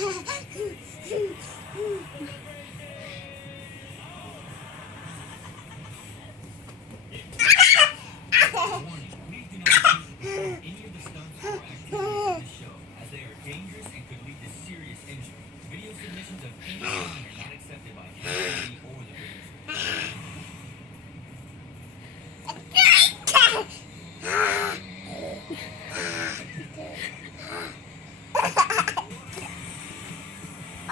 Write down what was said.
Warning, please do not attempt to perform any of the stunts or activities in this show, as they are dangerous and could lead to serious injury. Video submissions of any kind are not accepted by anybody or the producers.